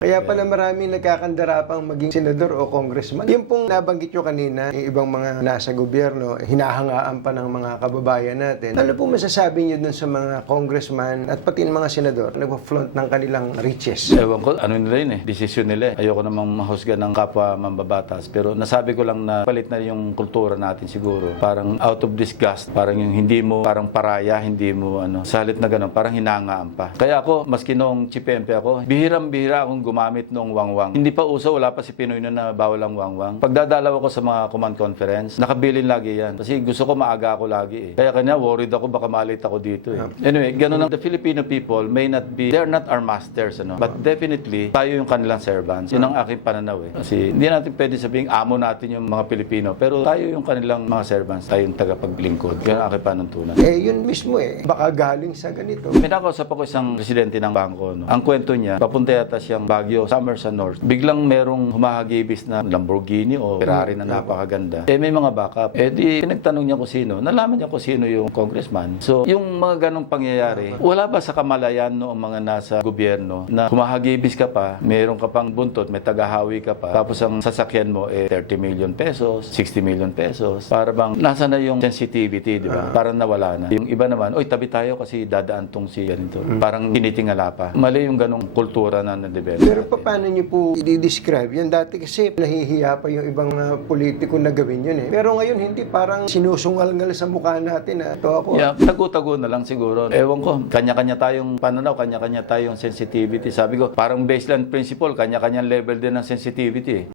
Kaya pala maraming nagkakandarapang maging senador o congressman. Yung pong nabanggit nyo kanina, yung ibang mga nasa gobyerno, hinahangaan pa ng mga kababayan natin. Ano po masasabi nyo dun sa mga congressman at pati ng mga senador nagpa-flaunt ng kanilang riches? Ewan ko, ano nila yun desisyon nila Ayoko namang mahusga ng kapwa mambabatas. Pero nasabi ko lang na palit na yung kultura natin siguro. Parang out of disgust. Parang yung hindi mo, parang paraya, hindi mo sa halit na gano'n, parang hinangaan pa. Kaya ako, maski noong chipempe ako, bihirang-bihira akong gumamit nung wangwang. Hindi pa uso, wala pa si Pinoy noon na bawal ang wangwang. Pagdadalaw ako sa mga command conference, nakabilin lagi yan. Kasi gusto ko maaga ako lagi Kaya kanya worried ako, baka malate ako dito Anyway, gano'n ang the Filipino people may not be, they're not our masters, But definitely, tayo yung kanilang servants. Yun ang aking pananaw Kasi hindi natin pwede sabihin, amo natin yung mga Pilipino. Pero tayo yung kanilang mga servants, tayo yung tagapaglingkod. Ganun ang aking panuntunan. Yun mismo baka galing sa ganito. Pinakausap ako isang presidente ng bangko. Ang kwento niya, papunta yata siyang Baguio, somewhere sa north. Biglang merong humahagibis na Lamborghini o Ferrari na napakaganda. May mga backup. Di pinagtanong niya kung sino. Nalaman niya kung sino yung congressman. So, yung mga ganong pangyayari, wala ba sa kamalayan noong mga nasa gobyerno na humahagibis ka pa, meron ka pang buntot, may tagahawi ka pa, tapos ang sasakyan mo 30 million pesos, 60 million pesos. Para bang nasa na yung sensitivity, di ba? Parang nawala na. Yung iba naman, oy, tabi tayo kasi dadaan tong si ganito. Parang tinitingala pa. Mali yung ganong kultura na na-develop. Pero paano niyo po i-describe yan? Dati kasi nahihiya pa yung ibang politiko na gawin yun Pero ngayon hindi, parang sinusungal-ngal sa mukha natin ito ako. Yeah, tago-tago na lang siguro. Ewan ko, kanya-kanya tayong pananaw, kanya-kanya tayong sensitivity. Sabi ko, parang baseline principle, kanya-kanyang level din ng sensitivity